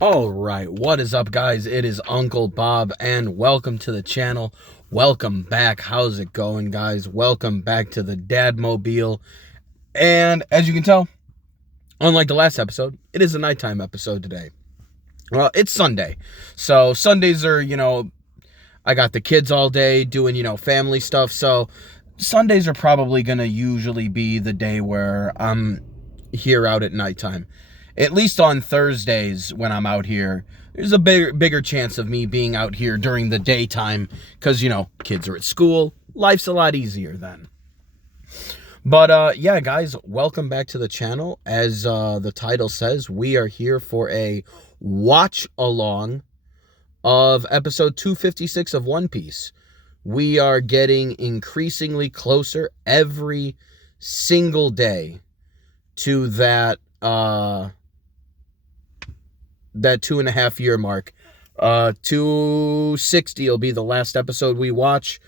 All right, what is up, guys? It is Uncle Bob, and welcome to the channel. Welcome back. How's it going, guys? Welcome back to the Dad Mobile. And as you can tell, unlike the last episode, it is a nighttime episode today. Well, it's Sunday. So Sundays are, I got the kids all day doing, family stuff. So Sundays are probably going to usually be the day where I'm here out at nighttime. At least on Thursdays when I'm out here, there's a bigger chance of me being out here during the daytime because, kids are at school. Life's a lot easier then. But, yeah, guys, welcome back to the channel. As the title says, we are here for a watch-along of episode 256 of One Piece. We are getting increasingly closer every single day to that 2.5 year mark. 260 will be the last episode we watch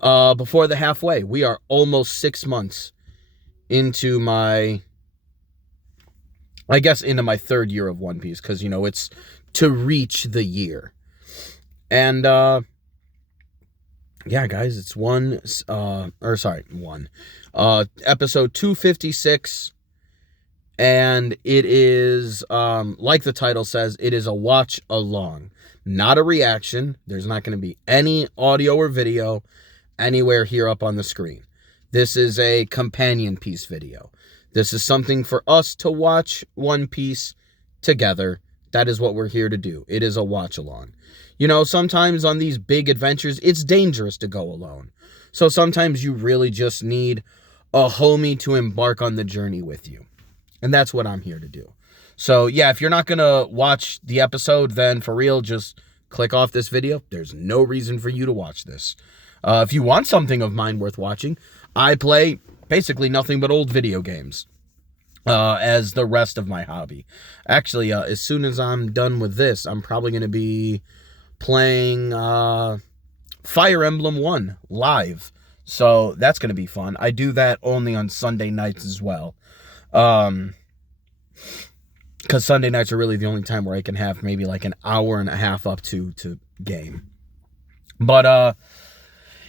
before the halfway. We are almost 6 months into my third year of One Piece, because it's to reach the year. And yeah, guys, it's episode 256. And it is, like the title says, it is a watch along, not a reaction. There's not going to be any audio or video anywhere here up on the screen. This is a companion piece video. This is something for us to watch One Piece together. That is what we're here to do. It is a watch along. Sometimes on these big adventures, it's dangerous to go alone. So sometimes you really just need a homie to embark on the journey with you. And that's what I'm here to do. So, yeah, if you're not going to watch the episode, then for real, just click off this video. There's no reason for you to watch this. If you want something of mine worth watching, I play basically nothing but old video games as the rest of my hobby. Actually, as soon as I'm done with this, I'm probably going to be playing Fire Emblem 1 live. So that's going to be fun. I do that only on Sunday nights as well. Because Sunday nights are really the only time where I can have maybe like an hour and a half up to game. But,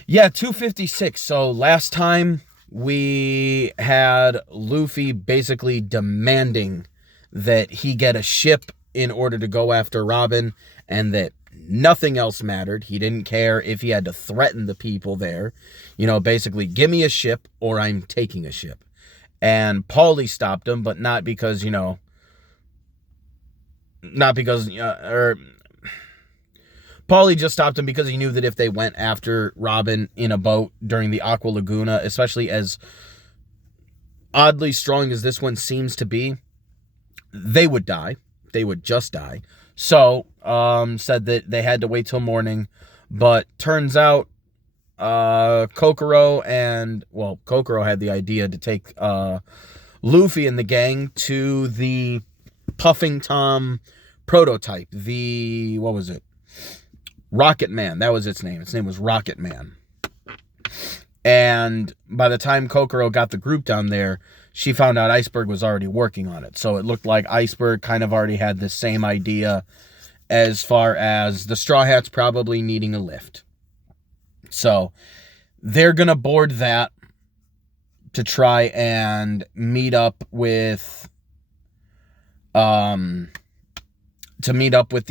yeah, 256. So last time we had Luffy basically demanding that he get a ship in order to go after Robin, and that nothing else mattered. He didn't care if he had to threaten the people there. Basically, give me a ship or I'm taking a ship. And Paulie stopped him, but not because, Paulie just stopped him because he knew that if they went after Robin in a boat during the Aqua Laguna, especially as oddly strong as this one seems to be, they would die. They would just die. So, said that they had to wait till morning, but turns out Kokoro had the idea to take Luffy and the gang to the Puffing Tom prototype. Rocket Man. That was its name. Its name was Rocket Man. And by the time Kokoro got the group down there, she found out Iceberg was already working on it. So it looked like Iceberg kind of already had the same idea as far as the Straw Hats probably needing a lift. So they're going to board that to try and meet up with the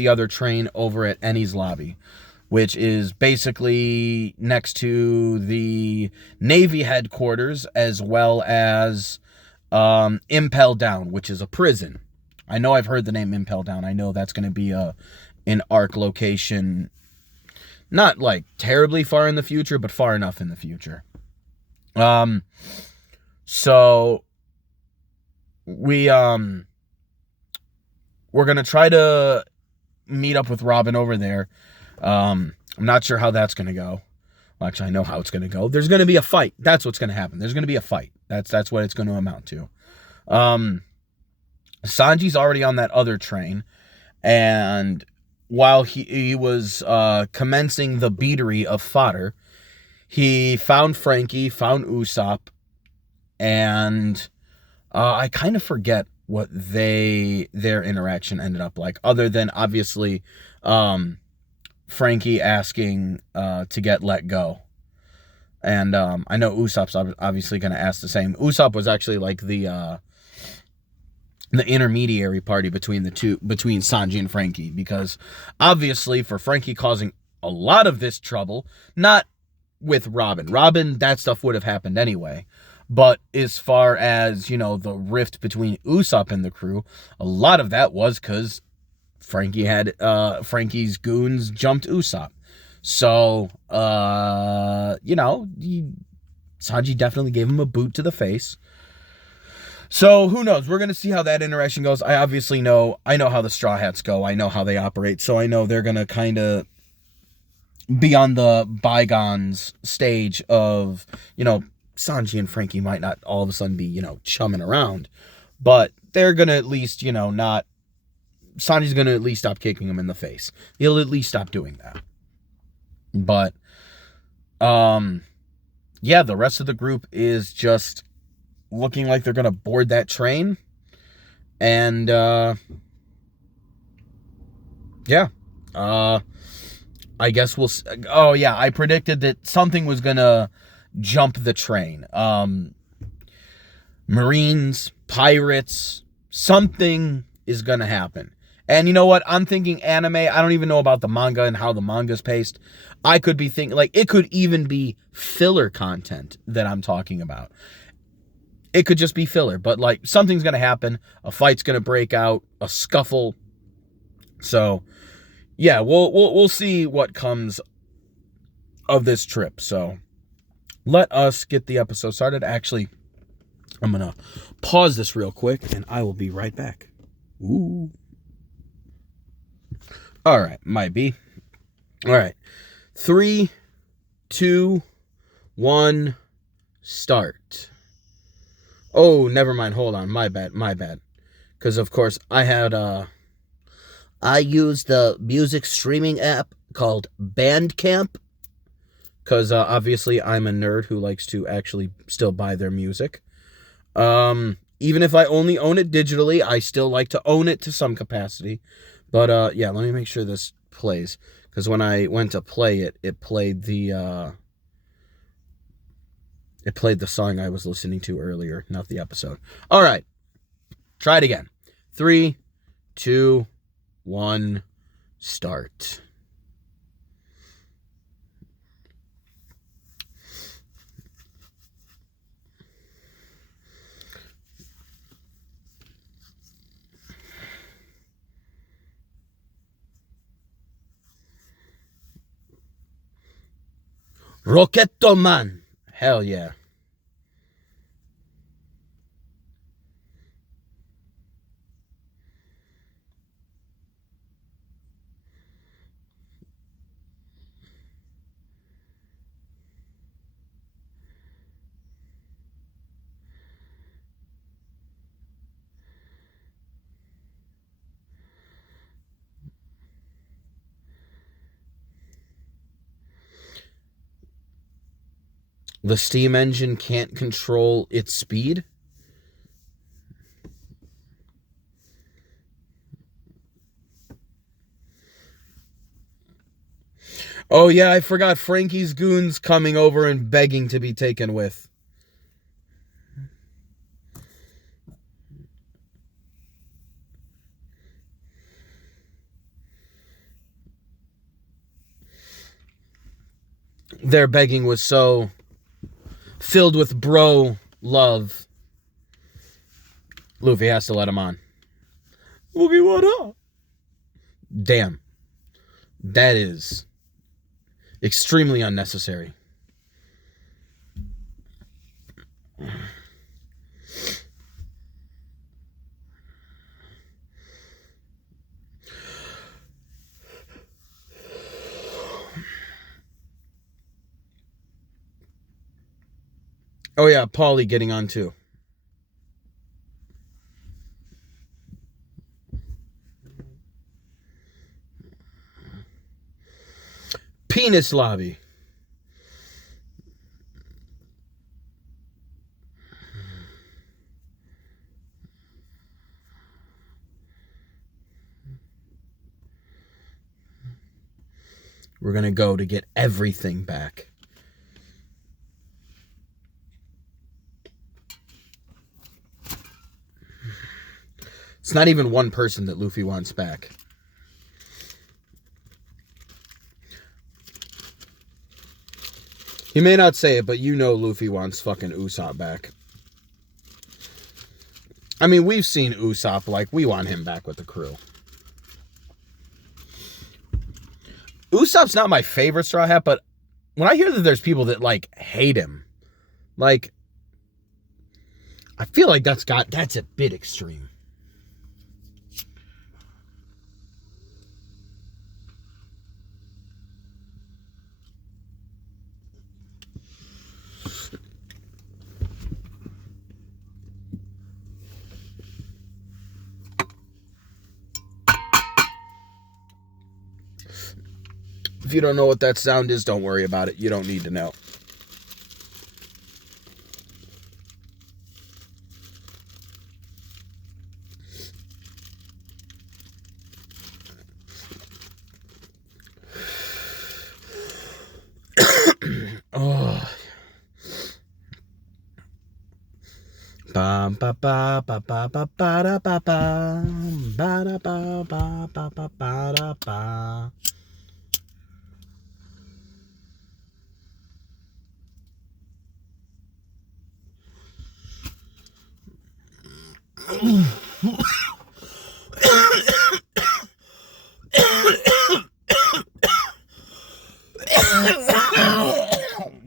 other train over at Eni's Lobby, which is basically next to the Navy headquarters, as well as Impel Down, which is a prison. I know I've heard the name Impel Down. I know that's going to be an arc location. Not like terribly far in the future, but far enough in the future. So we're going to try to meet up with Robin over there. I'm not sure how that's going to go. Well, actually, I know how it's going to go. There's going to be a fight. That's what's going to happen. There's going to be a fight. That's what it's going to amount to. Sanji's already on that other train, and while he was commencing the beatery of fodder, he found Frankie, found Usopp, and I kind of forget their interaction ended up like, other than obviously Frankie asking to get let go. And I know Usopp's obviously going to ask the same. Usopp was actually like the intermediary party between Sanji and Frankie, because obviously for Frankie causing a lot of this trouble, not with Robin, that stuff would have happened anyway. But as far as, you know, the rift between Usopp and the crew, a lot of that was because Frankie's goons jumped Usopp. So, you know, Sanji definitely gave him a boot to the face. So, who knows? We're going to see how that interaction goes. I know how the Straw Hats go. I know how they operate. So, I know they're going to kind of be on the bygones stage of, you know, Sanji and Frankie might not all of a sudden be, you know, chumming around. But they're going to at least, you know, Sanji's going to at least stop kicking him in the face. He'll at least stop doing that. But, yeah, the rest of the group is just looking like they're going to board that train. And, yeah. I guess we'll... Oh, yeah, I predicted that something was going to jump the train. Marines, pirates, something is going to happen. And you know what? I'm thinking anime. I don't even know about the manga and how the manga's paced. I could be thinking, like, it could even be filler content that I'm talking about. It could just be filler, but, like, something's going to happen. A fight's going to break out, a scuffle. So, yeah, we'll see what comes of this trip. So, let us get the episode started. Actually, I'm going to pause this real quick, and I will be right back. Ooh. All right, might be. All right. 3, 2, 1, start. Oh, never mind. Hold on. My bad. Because, of course, I used the music streaming app called Bandcamp. Because, obviously, I'm a nerd who likes to actually still buy their music. Even if I only own it digitally, I still like to own it to some capacity. But, yeah, let me make sure this plays. Because when I went to play it, it played the song I was listening to earlier, not the episode. All right. Try it again. 3, 2, 1, start. Rocketto Man. Hell yeah. The steam engine can't control its speed? Oh, yeah, I forgot Frankie's goons coming over and begging to be taken with. Their begging was so filled with bro love. Luffy has to let him on. Luffy, what up? Damn. That is extremely unnecessary. Oh yeah, Paulie getting on too. Penis lobby. We're going to go to get everything back. It's not even one person that Luffy wants back. He may not say it, but you know Luffy wants fucking Usopp back. I mean, we've seen Usopp, like, we want him back with the crew. Usopp's not my favorite Straw Hat, but when I hear that there's people that, like, hate him, like, I feel like that's a bit extreme. If you don't know what that sound is, don't worry about it. You don't need to know. Oh. Ba ba ba ba ba ba ba da ba ba ba da ba ba ba ba ba da ba.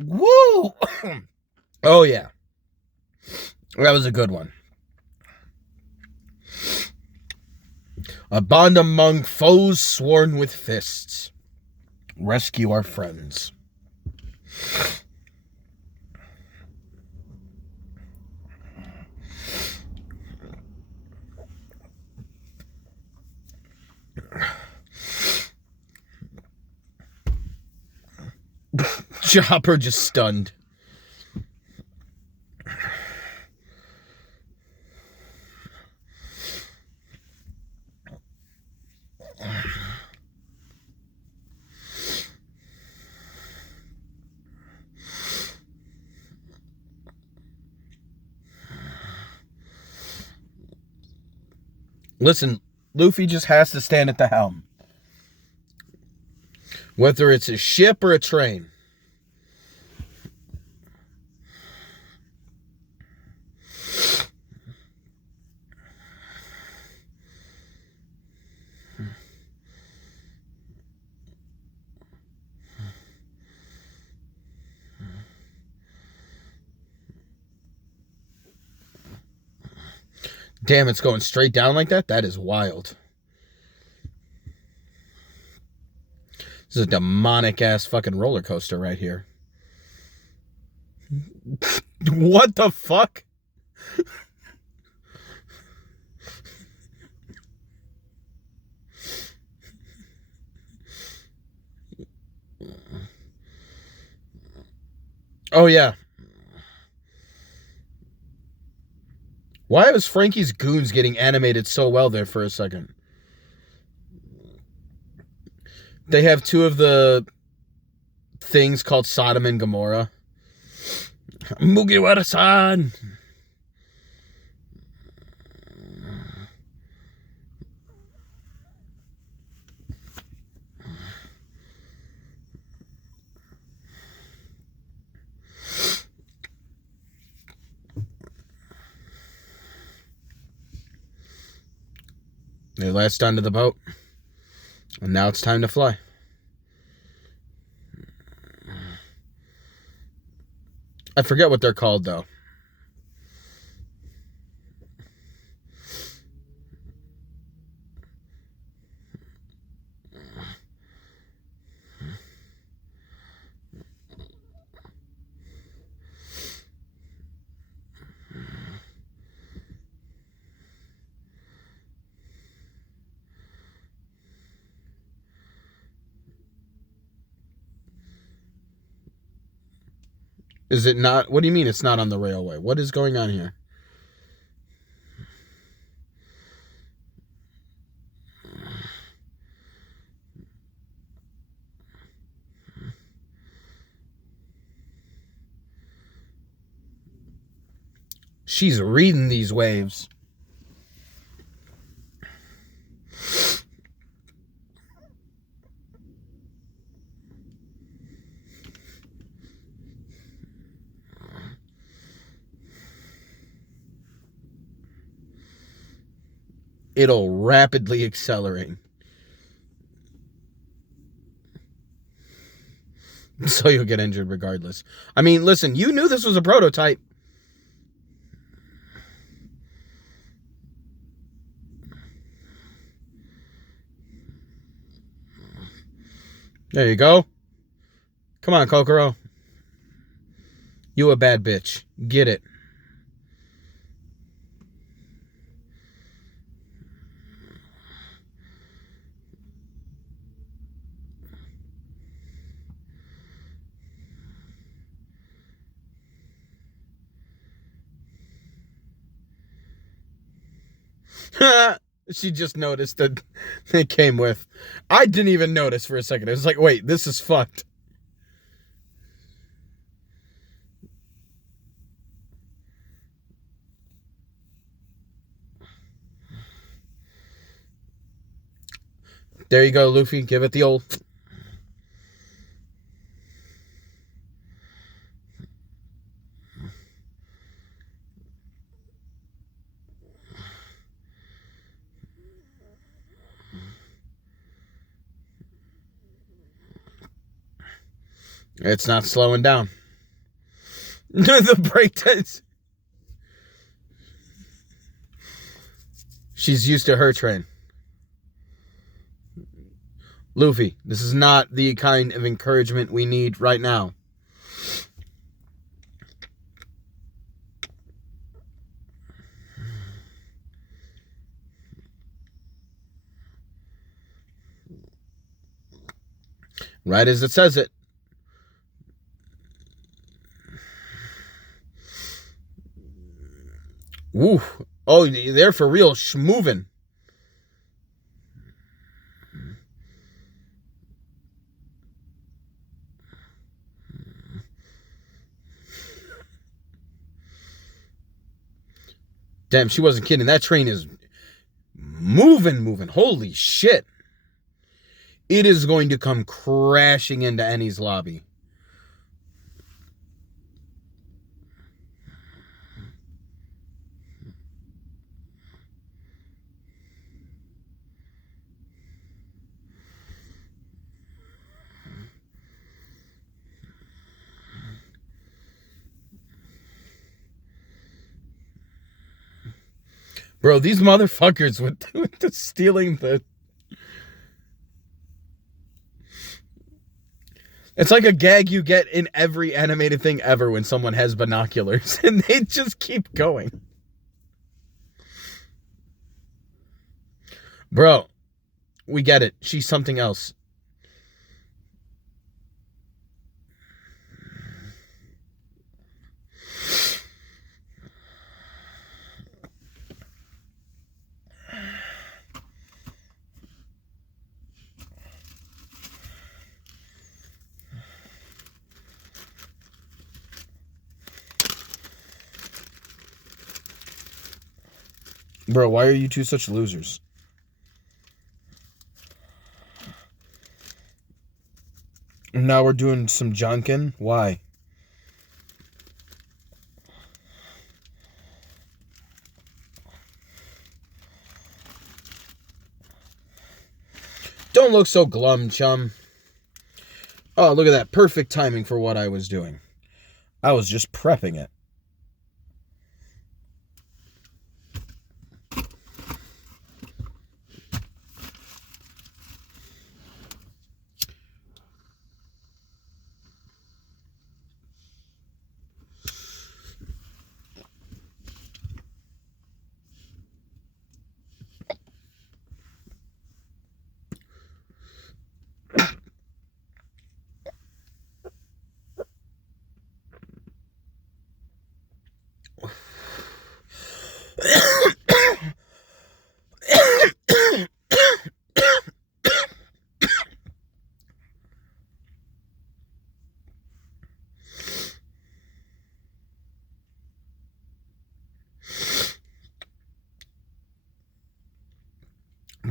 Woo! Oh yeah, that was a good one. A bond among foes sworn with fists. Rescue our friends. Chopper just stunned. Listen, Luffy just has to stand at the helm. Whether it's a ship or a train. Damn, it's going straight down like that? That is wild. This is a demonic-ass fucking roller coaster right here. What the fuck? Oh, yeah. Why was Frankie's goons getting animated so well there for a second? They have two of the things called Sodom and Gomorrah. Mugiwara-san! They latched onto the boat. And now it's time to fly. I forget what they're called, though. Is it not? What do you mean it's not on the railway? What is going on here? She's reading these waves. It'll rapidly accelerate. So you'll get injured regardless. I mean, listen, you knew this was a prototype. There you go. Come on, Kokoro. You a bad bitch. Get it. She just noticed that it came with. I didn't even notice for a second. I was like, wait, this is fucked. There you go, Luffy. Give it the old... It's not slowing down. The brake test. She's used to her train. Luffy, this is not the kind of encouragement we need right now. Right as it says it. Woo. Oh, they're for real schmoving. Damn, she wasn't kidding. That train is moving. Holy shit. It is going to come crashing into Enies lobby. Bro, these motherfuckers with the stealing the... It's like a gag you get in every animated thing ever when someone has binoculars, and they just keep going. Bro, we get it. She's something else. Bro, why are you two such losers? Now we're doing some junkin'? Why? Don't look so glum, chum. Oh, look at that. Perfect timing for what I was doing. I was just prepping it.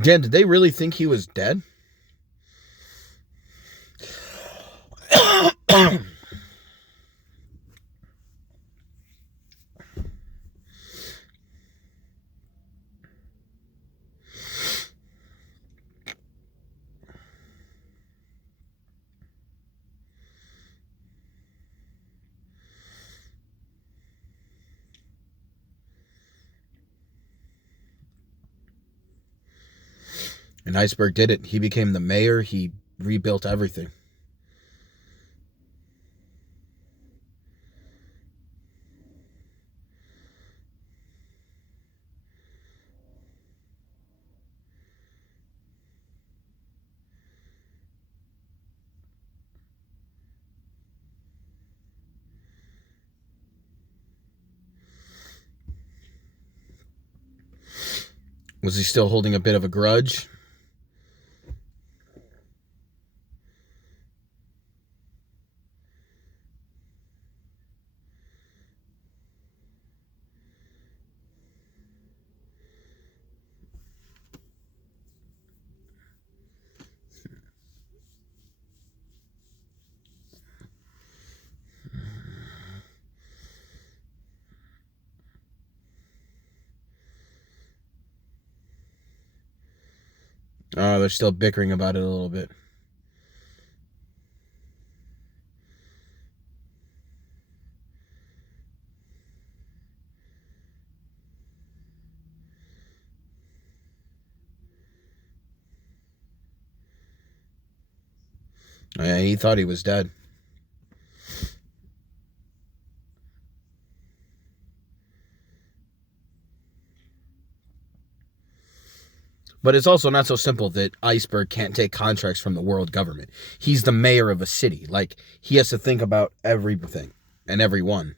Dan, did they really think he was dead? And Iceberg did it. He became the mayor. He rebuilt everything. Was he still holding a bit of a grudge? Oh, they're still bickering about it a little bit. Oh, yeah, he thought he was dead. But it's also not so simple that Iceberg can't take contracts from the world government. He's the mayor of a city. Like, he has to think about everything and everyone.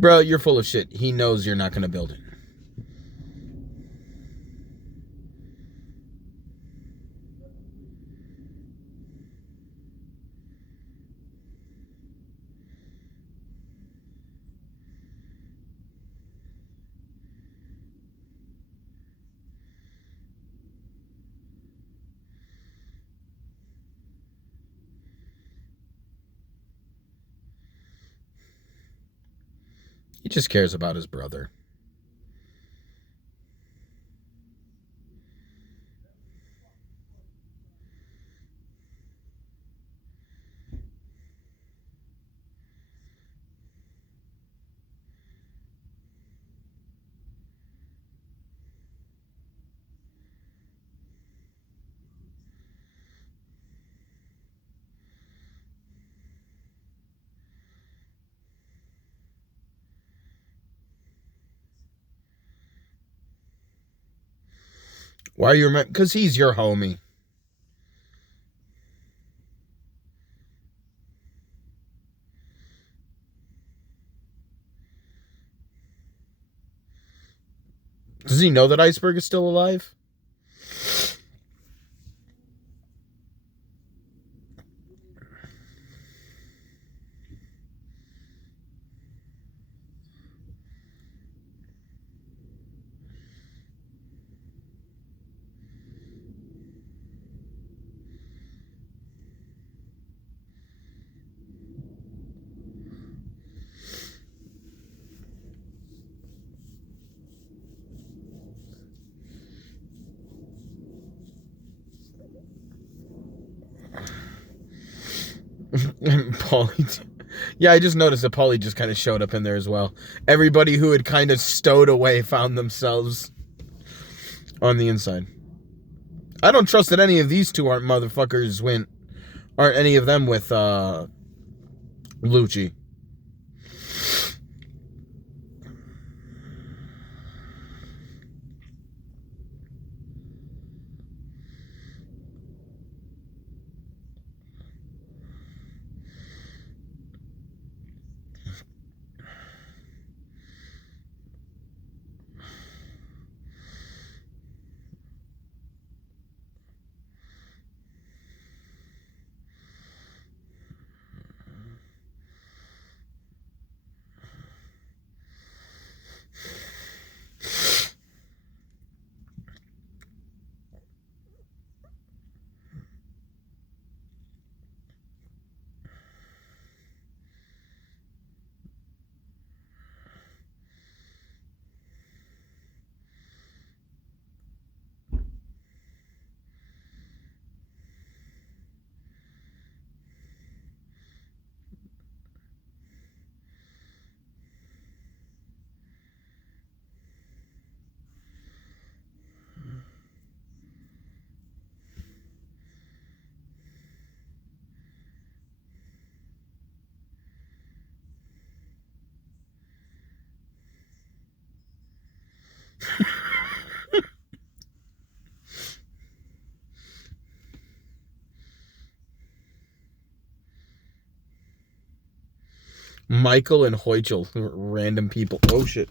Bro, you're full of shit. He knows you're not going to build it. He just cares about his brother. Why are you remember? Because he's your homie. Does he know that Iceberg is still alive? Paulie. Yeah, I just noticed that Paulie just kind of showed up in there as well. Everybody who had kind of stowed away found themselves on the inside. I don't trust that any of these two aren't any of them with Lucci. Michael and Hoichel, random people. Oh shit.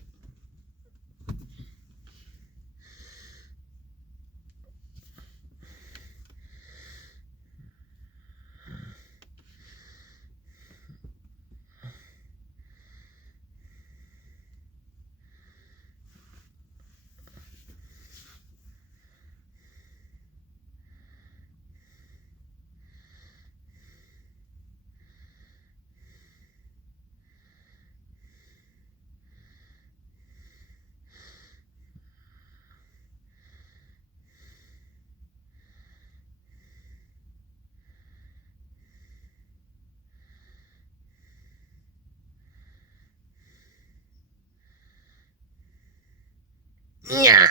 Yeah.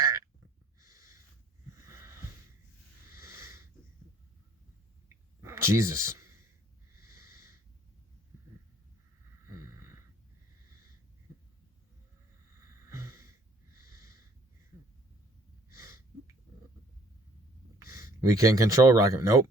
Jesus. We can control Rocket. Nope.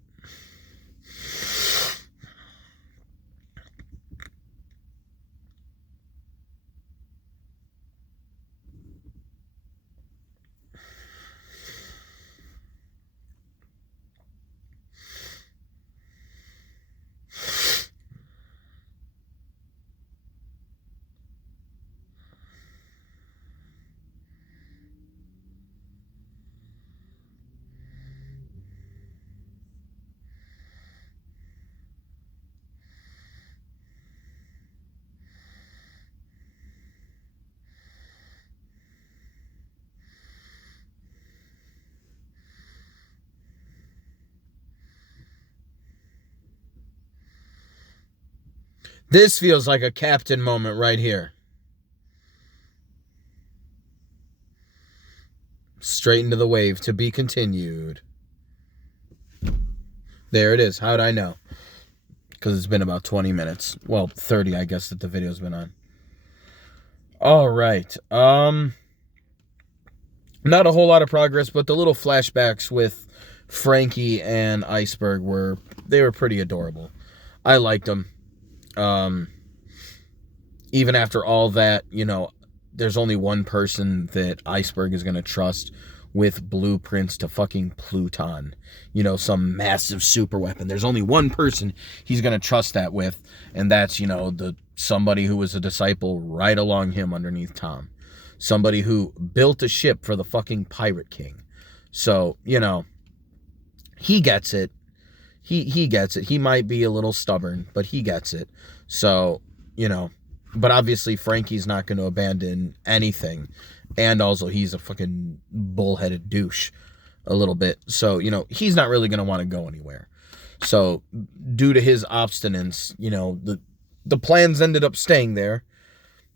This feels like a captain moment right here. Straight into the wave, to be continued. There it is. How'd I know? Because it's been about 20 minutes. Well, 30, I guess, that the video's been on. All right. Not a whole lot of progress, but the little flashbacks with Frankie and Iceberg were pretty adorable. I liked them. Even after all that, there's only one person that Iceberg is going to trust with blueprints to fucking Pluton. Some massive super weapon. There's only one person he's going to trust that with, and that's, somebody who was a disciple right along him underneath Tom. Somebody who built a ship for the fucking Pirate King. So, he gets it. He gets it. He might be a little stubborn, but he gets it. So, but obviously Frankie's not going to abandon anything. And also he's a fucking bullheaded douche a little bit. So, he's not really going to want to go anywhere. So due to his obstinance, the plans ended up staying there.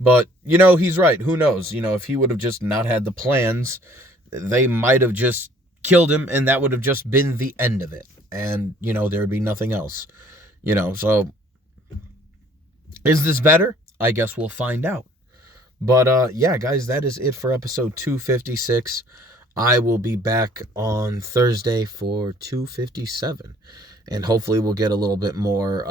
But, he's right. Who knows? If he would have just not had the plans, they might have just killed him, and that would have just been the end of it. And, there would be nothing else. So is this better? I guess we'll find out. But, yeah, guys, that is it for episode 256. I will be back on Thursday for 257. And hopefully we'll get a little bit more,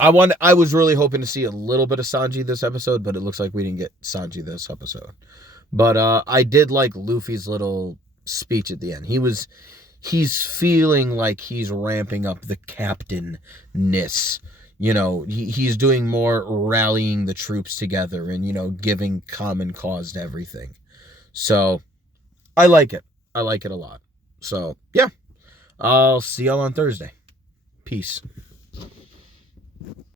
I was really hoping to see a little bit of Sanji this episode, but it looks like we didn't get Sanji this episode. But I did like Luffy's little speech at the end. He's feeling like he's ramping up the captain-ness. He's doing more rallying the troops together and, giving common cause to everything. So I like it. I like it a lot. So, yeah. I'll see y'all on Thursday. Peace.